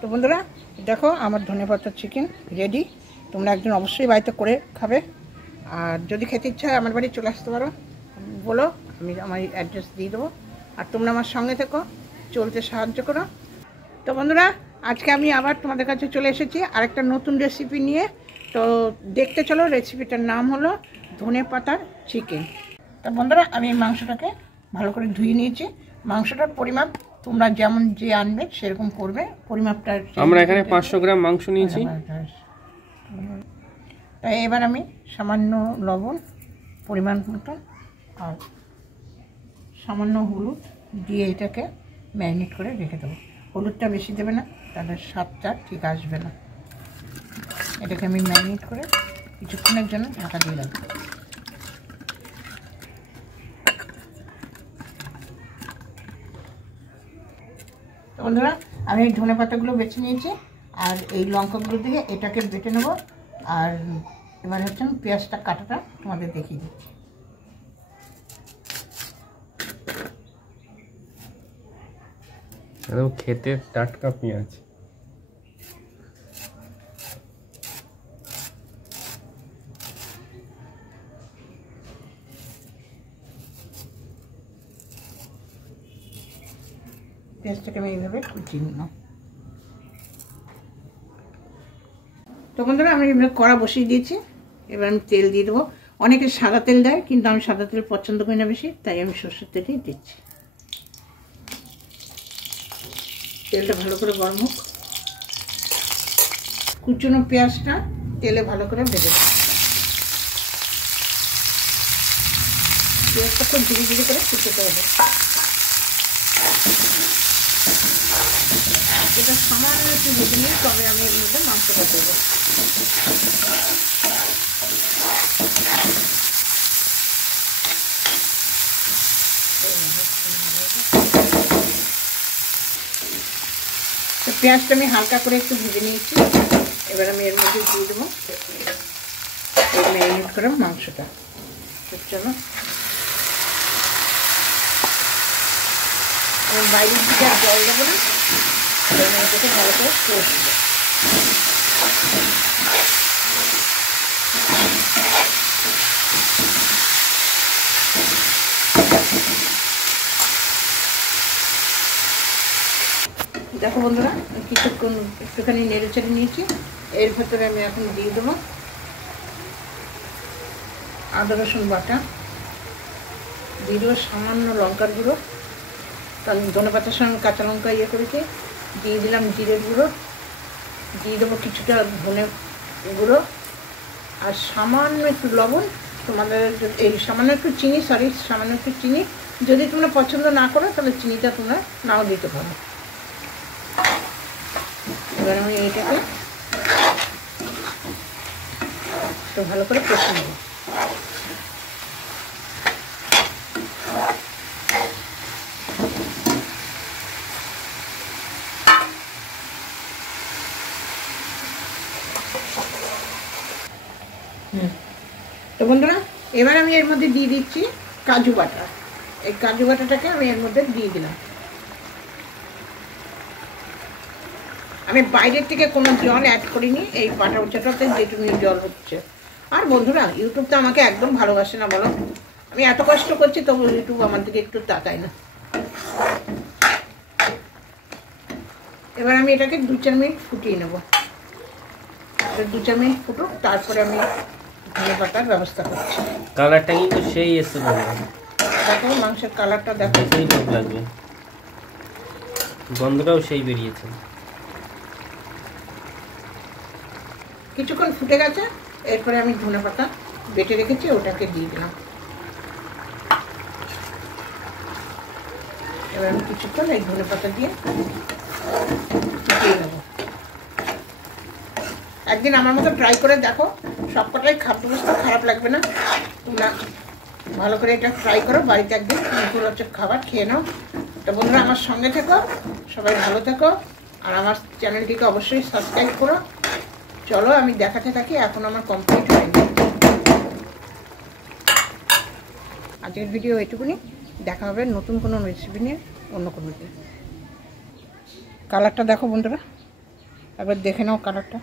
তো বন্ধুরা দেখো আমার ধনেপাতার চিকেন রেডি। তোমরা একজন অবশ্যই বাড়িতে করে খাবে, আর যদি খেতে ইচ্ছা হয় আমার বাড়ি চলে আসতে পারো, বলো, আমি আমার অ্যাড্রেস দিয়ে দেবো। আর তোমরা আমার সঙ্গে থেকো, চলতে সাহায্য করো। তো বন্ধুরা আজকে আমি আবার তোমাদের কাছে চলে এসেছি আরেকটা নতুন রেসিপি নিয়ে। তো দেখতে চলো, রেসিপিটার নাম হলো ধনেপাতার চিকেন। তো বন্ধুরা আমি এই মাংসটাকে ভালো করে ধুয়ে নিয়েছি। মাংসটার পরিমাপ তোমরা যেমন যে আনবে সেরকম করবে পরিমাপটা। আমরা এখানে 500 গ্রাম মাংস নিয়েছি। তাই এবার আমি সামান্য লবণ পরিমাণ মতো আর সামান্য হলুদ দিয়ে এটাকে ম্যারিনেট করে রেখে দেবো। হলুদটা বেশি দেবে না, তাহলে স্বাদটা ঠিক আসবে না। এটাকে আমি ম্যারিনেট করে কিছুক্ষণের জন্য ঢাকা দিয়ে রাখবো। বন্ধুরা আমি এই ধনে পাতাগুলো বেছে নিয়েছি, আর এই লঙ্কাগুলো দিয়ে এটাকে বেটে নেব। আর এবার হচ্ছে পেঁয়াজটা কাটাটা তোমাদের দেখিয়ে দিচ্ছি। খেতে টাটকা পেঁয়াজ। পেঁয়াজটাকে আমি এইভাবে কুচিয়ে নিলাম। তো বন্ধুরা আমি কড়া বসিয়ে দিয়েছি, এবার আমি তেল দিয়ে দেবো। অনেকে সাদা তেল দেয়, কিন্তু আমি সাদা তেল পছন্দ করি না বেশি, তাই আমি সরষের তেলই দিচ্ছি। তেলটা ভালো করে গরম হোক। কুচনো পেঁয়াজটা তেলে ভালো করে ভেজে দেবো। পেঁয়াজটা খুব ধীরে ধীরে করে কুচোতে হবে। এটা সামান্য একটু ভেজে নিয়ে তবে আমি এর মধ্যে মাংসটা দেবো। তো পেঁয়াজটা আমি হালকা করে একটু ভেজে নিয়েছি, এবার আমি এর মধ্যে দিয়ে দেবো ম্যারিনেট করা মাংসটা। চলো আমি বাইরের দিকে আর জল দেবো না, এটাকে ভালো করে কষে দেবো। দেখো বন্ধুরা কিছুক্ষণ একটুখানি নেড়ে চেড়ে নিয়েছি। এর ভেতরে আমি এখন দিয়ে দেবো আদা রসুন বাটা, দিয়ে দেবো সামান্য লঙ্কার গুঁড়ো, কারণ ধনে পাতার সঙ্গে কাঁচা লঙ্কা ইয়ে করেছি। দিয়ে দিলাম জিরের গুঁড়ো, দিয়ে দেবো কিছুটা ধনে গুঁড়ো, আর সামান্য একটু লবণ। তোমাদের এই সামান্য একটু চিনি, সামান্য একটু চিনি। যদি তোমরা পছন্দ না করো তাহলে চিনিটা তোমরা নাও দিতে পারো। এবার আমি এইটাকে একটু ভালো করে কষে নেব। তো বন্ধুরা এবার আমি এর মধ্যে দিয়ে দিচ্ছি কাজু বাটা। এই কাজু বাটাটাকে আমি এর মধ্যে দিয়ে দিলাম। আমি বাইরের থেকে কোনো জল অ্যাড করিনি, এই বাটা উচাটাতে যেটুকু জল হচ্ছে। আর বন্ধুরা ইউটিউব তো আমাকে একদম ভালোবাসে না, বলো। আমি এত কষ্ট করছি তবু ইউটিউব আমার দিকে একটু তাকায় না। এবার আমি এটাকে 2-4 মিনিট ফুটিয়ে নেব। 2-4 মিনিট ফুটুক, তারপরে আমি ধনে পাতার ব্যবস্থা করছি। কালারটা কিন্তু সেই এসে বন্ধুরা, দেখো মাংসের কালারটা দেখো, সেই লোক লাগবে, গন্ধটাও সেই বেরিয়েছে। কিছুক্ষণ ফুটে গেছে, এরপরে আমি ধনে পাতা বেটে রেখেছি ওটাকে দিয়ে দিলাম। এবার আমি কিছুক্ষণ এই ধনে পাতা দিয়ে ফুটিয়ে নেব। একদিন আমার মতো ট্রাই করে দেখো, সবকটাই খাদ্য বস্তু খারাপ লাগবে না। তোমরা ভালো করে এটা ট্রাই করো বাড়িতে, একদিন মুখরোচক খাবার খেয়ে নাও। তো বন্ধুরা আমার সঙ্গে থেকো, সবাই ভালো থেকো, আর আমার চ্যানেলটিকে অবশ্যই সাবস্ক্রাইব করো। চলো আমি দেখাতে থাকি, এখন আমার কমপ্লিট হয়নি। আজকের ভিডিও এটুকুনি, দেখা হবে নতুন কোনো রেসিপি নিয়ে অন্য কোনো দিন। কালারটা দেখো বন্ধুরা। একবার দেখে নাও কালারটা।